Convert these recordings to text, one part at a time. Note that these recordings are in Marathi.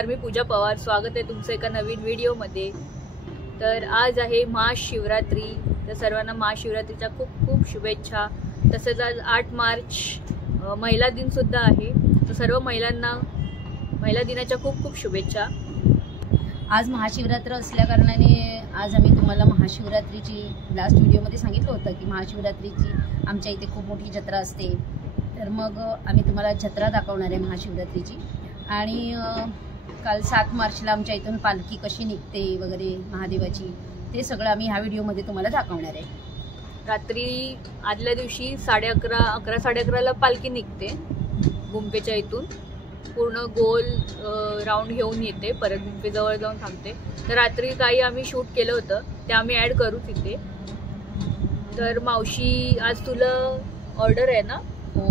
नमस्कार, मी पूजा पवार. स्वागत आहे तुमचं एका नवीन व्हिडिओमध्ये. तर आज आहे महाशिवरात्री. तर सर्वांना महाशिवरात्रीच्या खूप खूप शुभेच्छा. तसेच आज 8 मार्च महिला दिन सुद्धा आहे. तर सर्व महिलांना महिला दिनाच्या खूप खूप शुभेच्छा. आज महाशिवरात्र असल्या कारणाने आज आम्ही तुम्हाला महाशिवरात्रीची लास्ट व्हिडिओमध्ये सांगितलं होतं की महाशिवरात्रीची आमच्या इथे खूप मोठी जत्रा असते. तर मग आम्ही तुम्हाला जत्रा दाखवणार आहे महाशिवरात्रीची. आणि काल 7 मार्चला आमच्या इथून पालखी कशी निघते वगैरे महादेवाची, ते सगळं आम्ही ह्या व्हिडिओमध्ये तुम्हाला दाखवणार आहे. रात्री आदल्या दिवशी 11:30 पालखी निघते गुंफेच्या इथून. पूर्ण गोल राऊंड घेऊन येते, परत गुंफेजवळ जाऊन थांबते. तर रात्री काही आम्ही शूट केलं होतं, ते आम्ही ॲड करू तिथे. तर मावशी, आज तुला ऑर्डर आहे ना? हो,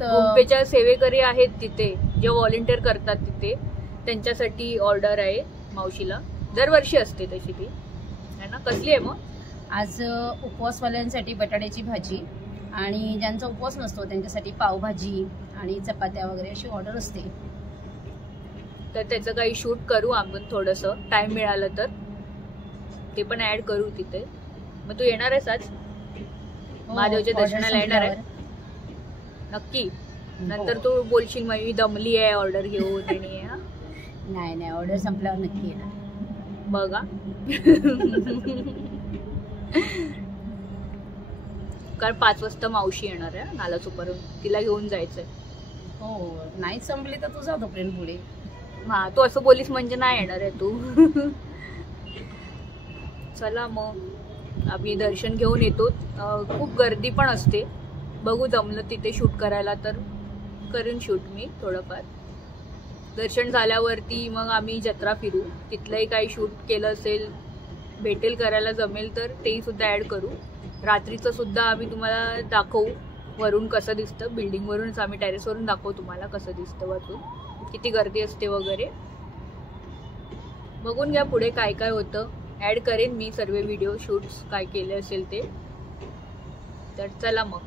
गुंफेच्या सेवेकरी आहेत तिथे, जे व्हॉलेंटिअर करतात तिथे, त्यांच्यासाठी ऑर्डर आहे मावशीला. दरवर्षी असते तशी ती, है ना? कसली आहे मग? आज उपवासवाल्यांसाठी बटाट्याची भाजी, आणि ज्यांचा उपवास नसतो त्यांच्यासाठी पावभाजी आणि चपात्या वगैरे अशी ऑर्डर असते. तर त्याचं काही शूट करू आपण, थोडंसं टाइम मिळालं तर ते पण ऍड करू तिथे. मग तू येणार आहेस आज महादेवच्या दर्शनाला? येणार आहे नक्की? नंतर तू बोलशील मग मी दमली आहे ऑर्डर घेऊन. नाही नाही, ऑर्डर संपल्यावर नक्की येणार बघा. कारण 5 वाजता मावशी येणार आहे नालासोपारून, तिला घेऊन जायचंय. हो, नाही संपली तर तू जा तोपर्यंत पुढे. हा, तू असं बोलीस म्हणजे नाही येणार आहे तू. चला मग आम्ही दर्शन घेऊन येतो. खूप गर्दी पण असते, बघू जमलं तिथे शूट करायला तर करीन शूट मी थोडंफार. दर्शन झाल्यावरती मग आम्ही जत्रा फिरू. तिथलंही काही शूट केलं असेल, भेटेल करायला जमेल तर तेही सुद्धा ॲड करू. रात्रीचं सुद्धा आम्ही तुम्हाला दाखवू, वरून कसं दिसतं. बिल्डिंगवरूनच आम्ही टेरेसवरून दाखवू तुम्हाला कसं दिसतं वरून, किती गर्दी असते वगैरे. बघून घ्या पुढे काय काय होतं. ॲड करेन मी सर्व व्हिडिओ शूट्स काय केले असेल ते. तर चला मग.